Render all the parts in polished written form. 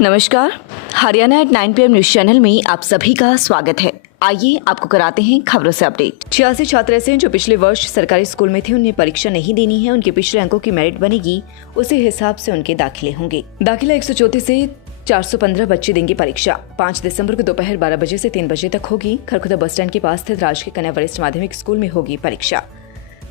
नमस्कार, Haryana at 9 PM news channel में आप सभी का स्वागत है। आइए आपको कराते हैं खबरों से अपडेट। 86 छात्र ऐसे हैं जो पिछले वर्ष सरकारी स्कूल में थे, उन्हें परीक्षा नहीं देनी है। उनके पिछले अंकों की मेरिट बनेगी, उसी हिसाब से उनके दाखिले होंगे। दाखिला 134 से 415 बच्चे देंगे परीक्षा। 5 दिसंबर को दोपहर 12 बजे से 3 बजे तक होगी। खरखुदा बस स्टैंड के पास स्थित राजकीय कन्या वरिष्ठ माध्यमिक स्कूल में होगी परीक्षा।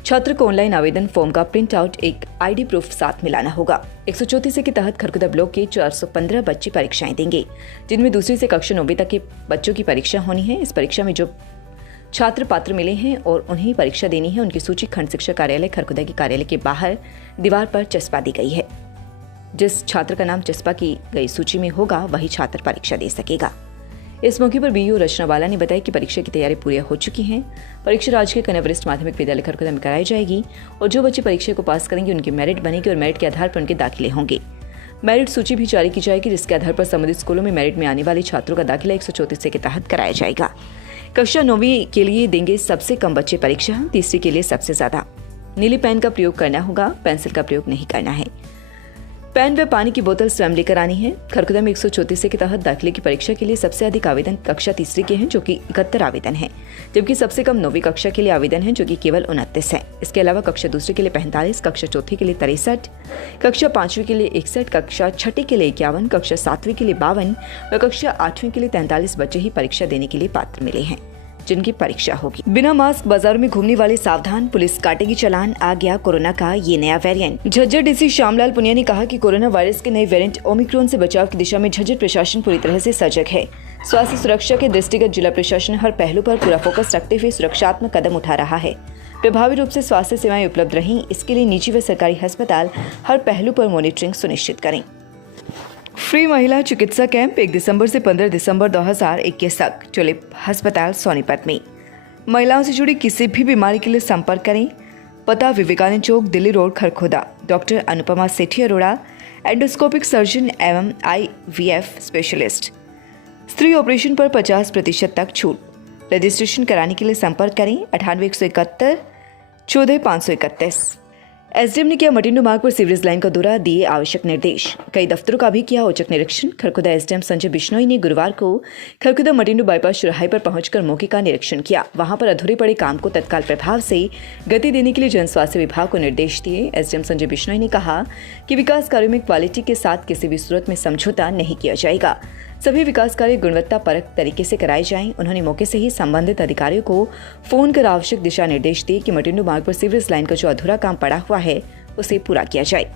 छात्र को ऑनलाइन आवेदन फॉर्म का प्रिंट आउट, एक आईडी प्रूफ साथ मिलाना होगा। 134 के तहत खरखुदा ब्लॉक के 415 बच्चे परीक्षाएं देंगे, जिनमें दूसरी से कक्षा 9वीं तक के बच्चों की परीक्षा होनी है। इस परीक्षा में जो छात्र पात्र मिले हैं और उन्हें परीक्षा देनी है, उनकी सूची खंड शिक्षा कार्यालय खरखुदा के कार्यालय के बाहर दीवार पर चस्पा दी गई है। जिस छात्र का नाम चस्पा की गई सूची में होगा, वही छात्र परीक्षा दे सकेगा। इस मौके पर बीयू रचना वाला ने बताया कि परीक्षा की तैयारी पूरी हो चुकी है। परीक्षा राजकीय कन्या वरिष्ठ माध्यमिक विद्यालय खरखुदा में कराई जाएगी और जो बच्चे परीक्षा को पास करेंगे उनकी मेरिट बनेगी और मेरिट के आधार पर उनके दाखिले होंगे। मेरिट सूची भी जारी की जाएगी, जिसके आधार पर संबंधित स्कूलों में मेरिट में आने वाले छात्रों का दाखिला 134 के तहत कराया जाएगा। कक्षा 9वीं के लिए देंगे सबसे कम बच्चे परीक्षा, तीसरी के लिए सबसे ज्यादा। नीली पेन का प्रयोग करना होगा, पेंसिल का प्रयोग नहीं करना है। पेन व पानी की बोतल स्वयं लेकर आनी है। खरखुदा में 134 के तहत दाखिले की परीक्षा के लिए सबसे अधिक आवेदन कक्षा तीसरी के हैं, जो कि 71 आवेदन हैं, जबकि सबसे कम 9वीं कक्षा के लिए आवेदन हैं, जो कि केवल 29 है। इसके अलावा कक्षा दूसरी के लिए 45, कक्षा चौथी के लिए 63, कक्षा 5वीं के लिए 61, कक्षा छठी के लिए 51, कक्षा 7वीं के लिए 52 व कक्षा 8वीं के लिए 43 बच्चे ही परीक्षा देने के लिए पात्र मिले हैं, जिनकी परीक्षा होगी। बिना मास्क बाजारों में घूमने वाले सावधान, पुलिस काटेगी चालान। आ गया कोरोना का ये नया वेरिएंट। झज्जर डीसी श्यामलाल पुनिया ने कहा कि कोरोना वायरस के नए वेरिएंट ओमिक्रॉन से बचाव की दिशा में झज्जर प्रशासन पूरी तरह से सजग है। स्वास्थ्य सुरक्षा के दृष्टिगत जिला प्रशासन हर पहलू पर पूरा फोकस रखते हुए सुरक्षात्मक कदम उठा रहा है। प्रभावी रूप से स्वास्थ्य सेवाएं उपलब्ध रहें, इसके लिए निजी व सरकारी अस्पताल हर पहलू पर मॉनिटरिंग सुनिश्चित करें। फ्री महिला चिकित्सा कैंप 1 दिसंबर से 15 दिसंबर 2021 तक टुलिप अस्पताल सोनीपत में। महिलाओं से जुड़ी किसी भी बीमारी के लिए संपर्क करें। पता विवेकानंद चौक, दिल्ली रोड, खरखुदा। डॉक्टर अनुपमा सेठी अरोड़ा, एंडोस्कोपिक सर्जन एवं IVF स्पेशलिस्ट। स्त्री ऑपरेशन पर 50% तक छूट। रजिस्ट्रेशन कराने के लिए संपर्क करें 98 171 14 531। एसडीएम ने किया मटिंडो मार्ग पर सीवरेज लाइन का दौरा, दिए आवश्यक निर्देश। कई दफ्तरों का भी किया औचक निरीक्षण। खरखुदा एसडीएम संजय बिश्नोई ने गुरुवार को खरखुदा मटिंडो बाईपास चौराहे पर पहुंचकर मौके का निरीक्षण किया। वहां पर अधूरे पड़े काम को तत्काल प्रभाव से गति देने के लिए जन स्वास्थ्य विभाग को निर्देश दिए। एसडीएम संजय बिश्नोई ने कहा कि विकास कार्यों में क्वालिटी के साथ किसी भी सूरत में समझौता नहीं किया जाएगा। सभी विकास कार्य गुणवत्ता परक तरीके से कराए जाएं। उन्होंने मौके से ही संबंधित अधिकारियों को फोन कर आवश्यक दिशा निर्देश दिए कि मटिंडो मार्ग पर सीवरेज लाइन का जो अधूरा काम पड़ा हुआ है, उसे पूरा किया जाए।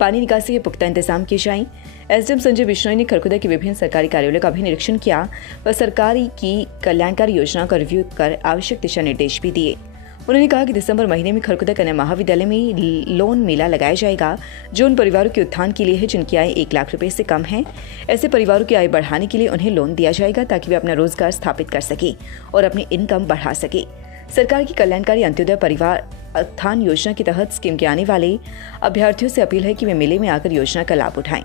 पानी निकासी के पुख्ता इंतजाम किए जाएं। एसडीएम संजय बिश्नोई ने खरखुदा के विभिन्न सरकारी कार्यालयों का भी निरीक्षण किया व सरकारी की कल्याणकारी योजनाओं का रिव्यू कर आवश्यक दिशा निर्देश भी दिए। उन्होंने कहा कि दिसंबर महीने में खरखुदा कन्या महाविद्यालय में लोन मेला लगाया जाएगा, जो उन परिवारों के उत्थान के लिए है जिनकी आय 1 लाख रुपए से कम है। ऐसे परिवारों की आय बढ़ाने के लिए उन्हें लोन दिया जाएगा, ताकि वे अपना रोजगार स्थापित कर सके और अपनी इनकम बढ़ा सके। सरकार की कल्याणकारी अंत्योदय परिवार उत्थान योजना के तहत स्कीम के आने वाले अभ्यर्थियों से अपील है कि वे मेले में आकर योजना का लाभ उठाएं।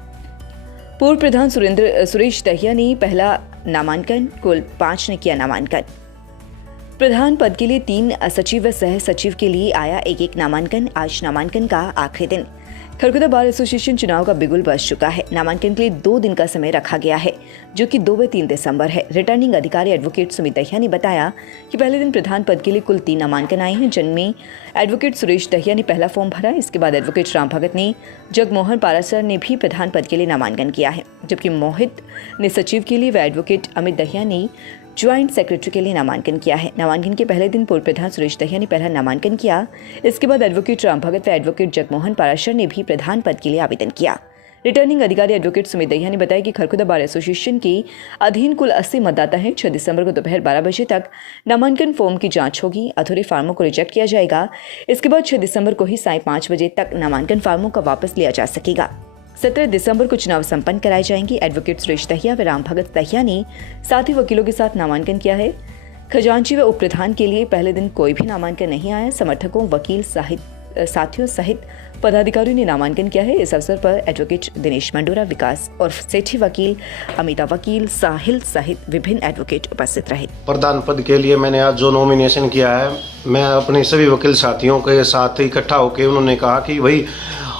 पूर्व प्रधान सुरेश दहिया ने पहला नामांकन, कुल 5 ने किया नामांकन। प्रधान पद के लिए 3 सचिव व सह सचिव के लिए आया एक नामांकन। आज नामांकन का आखिरी दिन। खरखुदा बार एसोसिएशन चुनाव का बिगुल बज चुका है। नामांकन के लिए 2 दिन का समय रखा गया है, जो कि 2 व 3 दिसंबर है। रिटर्निंग अधिकारी एडवोकेट सुमित दहिया ने बताया कि पहले दिन प्रधान पद के लिए कुल 3 नामांकन आए हैं, जिनमें एडवोकेट सुरेश दहिया ने पहला फॉर्म भरा। इसके बाद एडवोकेट राम भगत ने, जगमोहन पारासर ने भी प्रधान पद के लिए नामांकन किया है, जबकि मोहित ने सचिव के लिए व एडवोकेट अमित दहिया ने ज्वाइंट सेक्रेटरी के लिए नामांकन किया है। नामांकन के पहले दिन पूर्व प्रधान सुरेश दहिया ने पहला नामांकन किया। इसके बाद एडवोकेट राम भगत व एडवोकेट जगमोहन पाराशर ने भी प्रधान पद के लिए आवेदन किया। रिटर्निंग अधिकारी एडवोकेट सुमित दहिया ने बताया कि खरखुदा बार एसोसिएशन के अधीन कुल 80 मतदाता हैं। 6 दिसंबर को दोपहर 12 बजे तक नामांकन फॉर्म की जांच होगी। अधूरे फार्मों को रिजेक्ट किया जाएगा। इसके बाद 6 दिसंबर को ही सायं 5 बजे तक नामांकन फार्मों का वापस लिया जा सकेगा। 17 दिसंबर को चुनाव संपन्न कराए जाएंगे। एडवोकेट सुरेश दहिया व राम भगत दहिया ने साथी वकीलों के साथ नामांकन किया है। खजांची व उप प्रधान के लिए पहले दिन कोई भी नामांकन नहीं आया। समर्थकों, वकील साथियों सहित पदाधिकारियों ने नामांकन किया है। इस अवसर पर एडवोकेट दिनेश मंडोरा, विकास और सेठी वकील, अमिता वकील, साहिल सहित विभिन्न एडवोकेट उपस्थित रहे। प्रधान पद के लिए मैंने आज जो नॉमिनेशन किया है, मैं अपने सभी वकील साथियों के साथ इकट्ठा होकर उन्होंने कहा कि भाई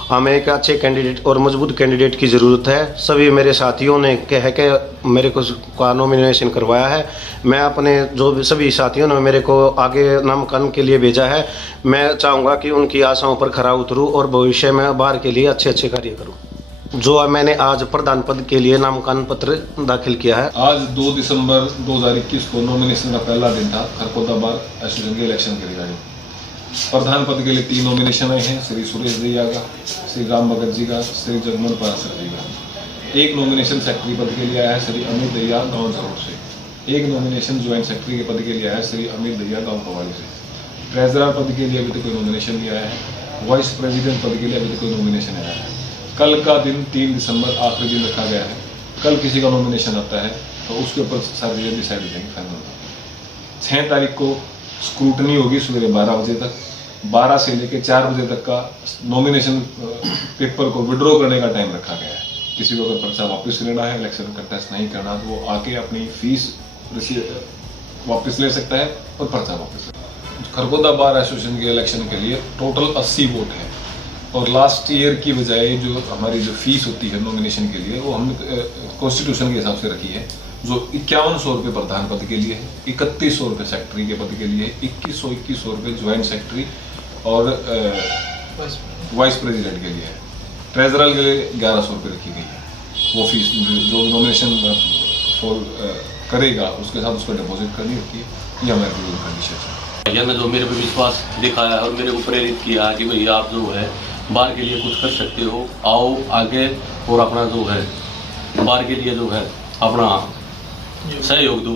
हमें एक अच्छे कैंडिडेट और मजबूत कैंडिडेट की ज़रूरत है। सभी मेरे साथियों ने कह के मेरे को नॉमिनेशन करवाया है। मैं अपने जो भी सभी साथियों ने मेरे को आगे नामांकन के लिए भेजा है, मैं चाहूँगा कि उनकी आशाओं पर खरा उतरूँ और भविष्य में बार के लिए अच्छे अच्छे कार्य करूँ। जो मैंने आज प्रधान पद के लिए नामांकन पत्र दाखिल किया है। आज 2 दिसंबर 2021 को नॉमिनेशन का पहला दिन था खरकोदा बार एसोसिएशन के इलेक्शन के रिगार्डिंग। प्रधान पद के लिए 3 नॉमिनेशन आए हैं, श्री सुरेश दैया का, श्री राम भगत जी का, श्री जगमोहन पाराशर जी का। 1 नॉमिनेशन सेक्रेटरी पद के लिए आया है श्री अमित दैया गाँव जरोड़ से। 1 नॉमिनेशन ज्वाइंट सेक्रेटरी के पद के लिए आया है श्री अमित दैया गाँव कवाली से। ट्रेजरर पद के लिए अभी तक कोई नॉमिनेशन नहीं आया है। वाइस प्रेसिडेंट पद के लिए अभी तक कोई नॉमिनेशन आया है। कल का दिन 3 दिसंबर आखिरी दिन रखा गया है। कल किसी का नॉमिनेशन आता है तो उसके ऊपर सारे डिसाइड हो जाएंगे फाइनल। 6 तारीख को स्क्रूटनी होगी सुबह 12 बजे तक। 12 से लेकर 4 बजे तक का नॉमिनेशन पेपर को विड्रॉ करने का टाइम रखा गया है। किसी को अगर पर्चा वापस लेना है, इलेक्शन कंटेस्ट नहीं करना, तो वो आके अपनी फीस वापस ले सकता है और पर्चा वापस ले। खरगोदा बार एसोसिएशन के इलेक्शन के लिए टोटल 80 वोट है और लास्ट ईयर की बजाय जो हमारी जो फीस होती है नॉमिनेशन के लिए वो हमने कॉन्स्टिट्यूशन के हिसाब से रखी है, जो 5100 रुपये प्रधान पद के लिए है, 3100 रुपये सेक्रेटरी के पद के लिए, 2100 रुपये ज्वाइंट सेक्रेटरी और वाइस प्रेसिडेंट के लिए है। ट्रेजरर के लिए 1100 रुपये रखी गई है। वो फीस जो नॉमिनेशन फॉल करेगा उसके साथ उसको डिपॉजिट करनी होती है। ये हमारे रूल कंडीशन है। भैया ने जो मेरे पे विश्वास दिखाया है और मेरे को प्रेरित किया है कि भाई आप जो है बार के लिए कुछ कर सकते हो, आओ आगे और अपना जो है बार के लिए जो है अपना सहयोग दो।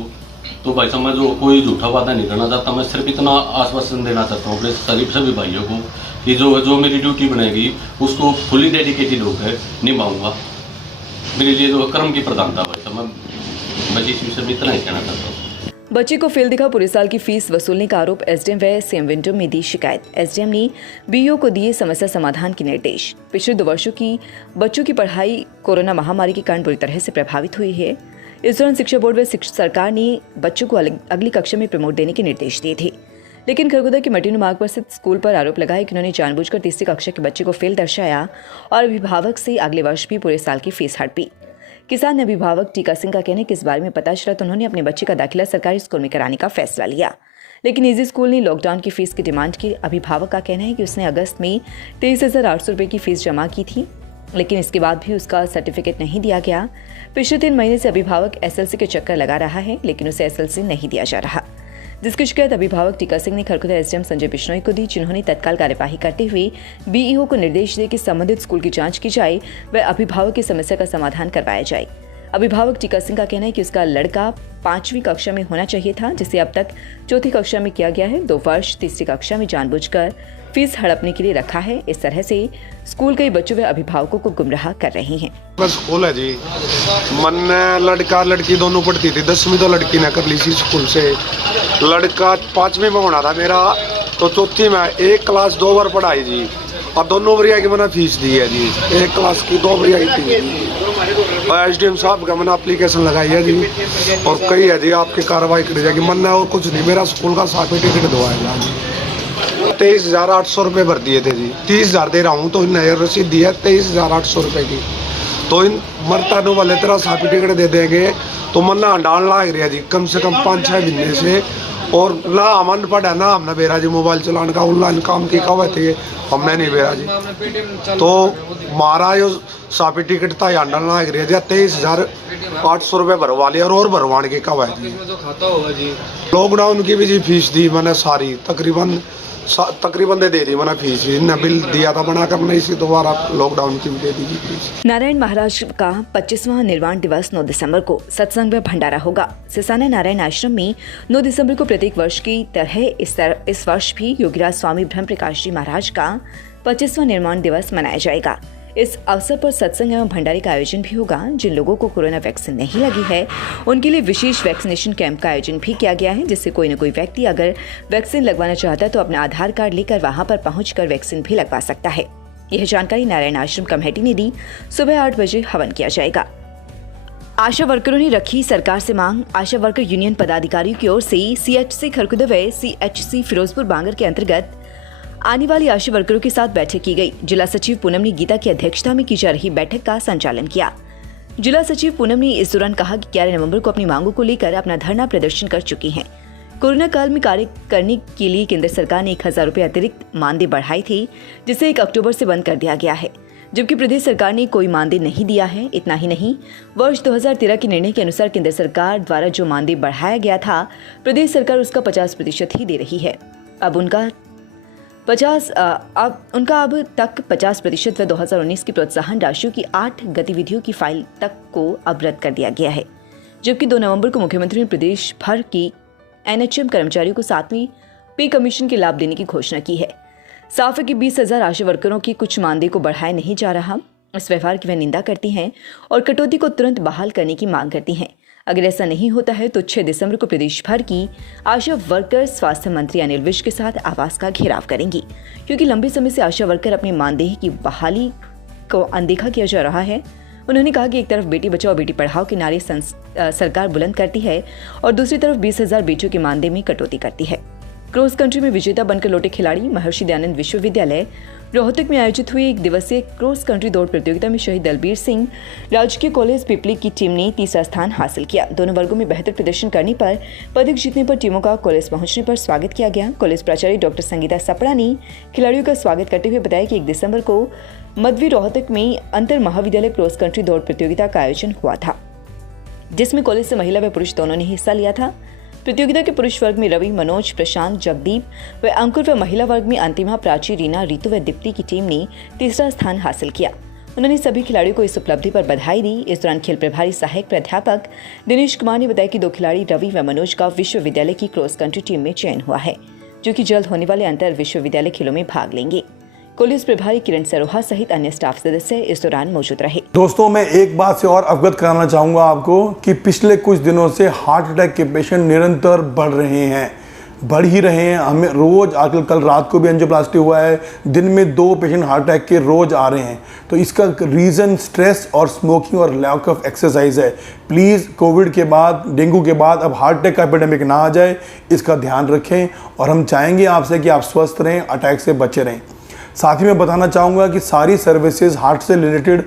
तो भाई साहब मैं जो कोई झूठा वादा नहीं करना चाहता, मैं सिर्फ इतना आश्वासन देना चाहता हूँ अपने सभी भाइयों को कि जो मेरी ड्यूटी बनेगी उसको फुली डेडिकेटेड होकर निभाऊंगा। मेरे लिए जो कर्म की प्रधानता भाई साहब मैं इस विषय में इतना ही कहना चाहता हूँ। बच्चे को फेल दिखा पूरे साल की फीस वसूलने का आरोप। एसडीएम व सीएम विंडो में दी शिकायत। एसडीएम ने बीईओ को दिए समस्या समाधान के निर्देश। पिछले 2 वर्षों की बच्चों की पढ़ाई कोरोना महामारी के कारण बुरी तरह से प्रभावित हुई है। इस दौरान शिक्षा बोर्ड व सरकार ने बच्चों को अगली कक्षा में प्रमोट देने के निर्देश दिए थे, लेकिन खरगोदा के मटीनू मार्ग पर स्थित स्कूल पर आरोप लगाया कि उन्होंने जानबूझकर 3री कक्षा के बच्चे को फेल दर्शाया और अभिभावक से अगले वर्ष भी पूरे साल की फीस हड़पी। किसान अभिभावक टीका सिंह का कहना है कि इस बारे में पता चला तो उन्होंने अपने बच्चे का दाखिला सरकारी स्कूल में कराने का फैसला लिया, लेकिन निजी स्कूल ने लॉकडाउन की फीस की डिमांड की। अभिभावक का कहना है कि उसने अगस्त में 23,800 रुपये की फीस जमा की थी, लेकिन इसके बाद भी उसका सर्टिफिकेट नहीं दिया गया। पिछले 3 महीने से अभिभावक एसएलसी के चक्कर लगा रहा है, लेकिन उसे एसएलसी नहीं दिया जा रहा, जिसकी शिकायत अभिभावक टीका सिंह ने खरगोदा एसडीएम संजय बिश्नोई को दी, जिन्होंने तत्काल कार्यवाही करते हुए बीईओ को निर्देश दिए कि संबंधित स्कूल की जांच की जाए व अभिभावक की समस्या का समाधान करवाया जाए। अभिभावक टीका सिंह का कहना है कि उसका लड़का 5वीं कक्षा में होना चाहिए था, जिसे अब तक 4थी कक्षा में किया गया है। 2 वर्ष 3री कक्षा में जानबूझकर फीस हड़पने के लिए रखा है। इस तरह से स्कूल कई बच्चों व अभिभावकों को गुमराह कर रहे हैं। बस स्कूल है जी, मन लड़का लड़की दोनों पढ़ती थी। 10वीं तो लड़की ने कर ली थी स्कूल से। लड़का 5वीं में होना था मेरा, तो 4थी में 1 क्लास 2 बार पढ़ाई जी, और दोनों बरिया की मैंने फीस दी है जी। 1 क्लास की 2 बरिया की थी। और एसडीएम साहब का मैंने एप्लीकेशन लगाई है जी, और कही है जी आपकी कार्रवाई करी जाएगी। मन और कुछ नहीं, मेरा स्कूल का सर्टिफिकेट दवाएगा जी। 23,800 रुपये भर दिए थे जी। 30,000 दे रहा हूँ तो नई रसीद दी है 23,800 रुपये की। तो इन मरतानों वाले तरह सर्टिफिकेट दे देंगे तो मन्ना डाल लाग रहा जी कम से कम 5-6 महीने से। और ना अमन पड़ा ना हमने बेरा जी मोबाइल चलाने का ऑनलाइन काम की कवे थे, हमने नहीं बेरा जी। तो मारा जो सर्टिफिकेट था डाल लाग रहा जी। 23,800 रुपये भरवा लिया और भरवाने की कवे जी। लॉकडाउन की भी जी फीस दी मैंने सारी तकरीबन दे दी मैंने फीस भी। न बिल दिया था बनाकर, नहीं इसी दोबारा लॉकडाउन की भी दे दी फीस। नारायण महाराज का 25वां निर्वाण दिवस 9 दिसंबर को सत्संग व भंडारा होगा। सिसाना नारायण आश्रम में 9 दिसंबर को प्रत्येक वर्ष की तरह इस वर्ष भी योगीराज स्वामी ब्रह्म प्रकाश जी महाराज का 25वां निर्वाण दिवस मनाया जाएगा। इस अवसर पर सत्संग एवं भंडारे का आयोजन भी होगा। जिन लोगों को कोरोना वैक्सीन नहीं लगी है उनके लिए विशेष वैक्सीनेशन कैंप का आयोजन भी किया गया है, जिससे कोई न कोई व्यक्ति अगर वैक्सीन लगवाना चाहता है तो अपना आधार कार्ड लेकर वहां पर पहुंचकर वैक्सीन भी लगवा सकता है। यह जानकारी नारायण आश्रम कमेटी ने दी। सुबह 8 बजे हवन किया जाएगा। आशा वर्करों ने रखी सरकार से मांग। आशा वर्कर यूनियन पदाधिकारियों की ओर से सीएचसी खरगोदा व सीएचसी फिरोजपुर बांगर के अंतर्गत आने वाली आशा वर्करों के साथ बैठक की गई। जिला सचिव पूनम ने गीता की अध्यक्षता में की जा रही बैठक का संचालन किया। जिला सचिव पूनम ने इस दौरान कहा कि 11 नवंबर को अपनी मांगों को लेकर अपना धरना प्रदर्शन कर चुकी हैं। कोरोना काल में कार्य करने के लिए केंद्र सरकार ने 1000 रुपए अतिरिक्त मानदेय बढ़ाई थी, जिसे 1 अक्टूबर से बंद कर दिया गया है, जबकि प्रदेश सरकार ने कोई मानदेय नहीं दिया है। इतना ही नहीं, वर्ष 2013 के निर्णय के अनुसार केंद्र सरकार द्वारा जो मानदेय बढ़ाया गया था, प्रदेश सरकार उसका 50% ही दे रही है। अब उनका अब तक 50% व 2019 की प्रोत्साहन राशियों की 8 गतिविधियों की फाइल तक को अब रद्द कर दिया गया है, जबकि 2 नवंबर को मुख्यमंत्री ने प्रदेश भर की NHM कर्मचारियों को 7वीं पे कमीशन के लाभ देने की घोषणा की है। साफ है कि 20,000 आशा वर्करों की कुछ मानदेय को बढ़ाया नहीं जा रहा। इस व्यवहार की वह निंदा करती हैं और कटौती को तुरंत बहाल करने की मांग करती हैं। अगर ऐसा नहीं होता है तो 6 दिसंबर को प्रदेश भर की आशा वर्कर स्वास्थ्य मंत्री अनिल विज के साथ आवास का घेराव करेंगी, क्योंकि लंबे समय से आशा वर्कर अपने मानदेय की बहाली को अनदेखा किया जा रहा है। उन्होंने कहा कि एक तरफ बेटी बचाओ बेटी पढ़ाओ के नारे सरकार बुलंद करती है और दूसरी तरफ 20,000 बेटियों के मानदेय में कटौती करती है। क्रॉस कंट्री में विजेता बनकर लौटे खिलाड़ी महर्षि दयानंद विश्वविद्यालय रोहतक में आयोजित हुई 1 दिवसीय क्रॉस कंट्री दौड़ प्रतियोगिता में शहीद दलबीर सिंह राजकीय कॉलेज पिपली की टीम ने तीसरा स्थान हासिल किया। दोनों वर्गों में बेहतर प्रदर्शन करने पर, पदक जीतने पर टीमों का कॉलेज पहुंचने पर स्वागत किया गया। कॉलेज प्राचार्य डॉक्टर संगीता सपड़ा ने खिलाड़ियों का स्वागत करते हुए बताया कि 1 दिसंबर को मध्वी रोहतक में अंतर महाविद्यालय क्रॉस कंट्री दौड़ प्रतियोगिता का आयोजन हुआ था, जिसमें कॉलेज से महिला व पुरुष दोनों ने हिस्सा लिया था। प्रतियोगिता के पुरुष वर्ग में रवि, मनोज, प्रशांत, जगदीप व अंकुर व महिला वर्ग में अंतिमा, प्राची, रीना, रीतू व दीप्ति की टीम ने तीसरा स्थान हासिल किया। उन्होंने सभी खिलाड़ियों को इस उपलब्धि पर बधाई दी। इस दौरान खेल प्रभारी सहायक प्राध्यापक दिनेश कुमार ने बताया कि 2 खिलाड़ी रवि व मनोज का विश्वविद्यालय की क्रॉस कंट्री टीम में चयन हुआ है, जो कि जल्द होने वाले अंतर विश्वविद्यालय खेलों में भाग लेंगे। कॉलेज प्रभारी किरण सरोहा सहित अन्य स्टाफ सदस्य इस दौरान मौजूद रहे। दोस्तों, मैं एक बात से और अवगत कराना चाहूँगा आपको कि पिछले कुछ दिनों से हार्ट अटैक के पेशेंट निरंतर बढ़ ही रहे हैं। हमें रोज़, आजकल कल रात को भी एंजियोप्लास्टी हुआ है, दिन में 2 पेशेंट हार्ट अटैक के रोज़ आ रहे हैं। तो इसका रीज़न स्ट्रेस और स्मोकिंग और लैक ऑफ एक्सरसाइज है। प्लीज़ कोविड के बाद, डेंगू के बाद अब हार्ट अटैक का एपिडेमिक ना आ जाए, इसका ध्यान रखें। और हम चाहेंगे आपसे कि आप स्वस्थ रहें, अटैक से बचे रहें। साथ ही मैं बताना चाहूँगा कि सारी सर्विसेज हार्ट से रिलेटेड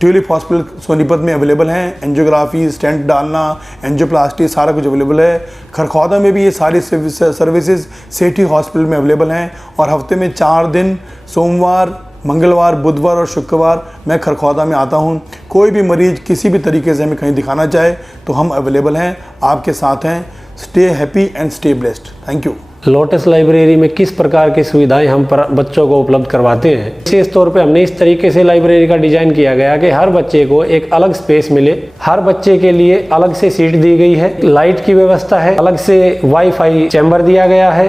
ट्यूलिप हॉस्पिटल सोनीपत में अवेलेबल हैं। एंजियोग्राफी, स्टेंट डालना, एंजियोप्लास्टी, सारा कुछ अवेलेबल है। खरखौदा में भी ये सारी सर्विसेज सेठी हॉस्पिटल में अवेलेबल हैं। और हफ्ते में 4 दिन, सोमवार, मंगलवार, बुधवार और शुक्रवार मैं खरखौदा में आता हूँ। कोई भी मरीज किसी भी तरीके से हमें कहीं दिखाना चाहे तो हम अवेलेबल हैं, आपके साथ हैं। Stay happy and stay blessed. Thank you. Lotus library में किस प्रकार की सुविधाएं हम बच्चों को उपलब्ध करवाते हैं। विशेष तौर पे हमने इस तरीके से लाइब्रेरी का डिजाइन किया गया कि हर बच्चे को एक अलग स्पेस मिले। हर बच्चे के लिए अलग से सीट दी गई है, लाइट की व्यवस्था है, अलग से वाईफाई चैम्बर दिया गया है।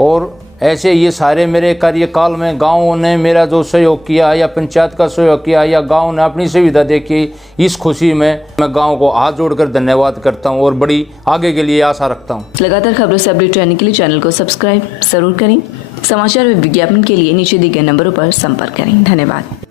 और ऐसे ये सारे मेरे कार्यकाल में गाँव ने मेरा जो सहयोग किया या पंचायत का सहयोग किया या गाँव ने अपनी सुविधा देखी, इस खुशी में मैं गाँव को हाथ जोड़कर धन्यवाद करता हूँ और बड़ी आगे के लिए आशा रखता हूँ। लगातार खबरों से अपडेट रहने के लिए चैनल को सब्सक्राइब जरूर करें। समाचार व विज्ञापन के लिए नीचे दिए गए नंबरों पर संपर्क करें। धन्यवाद।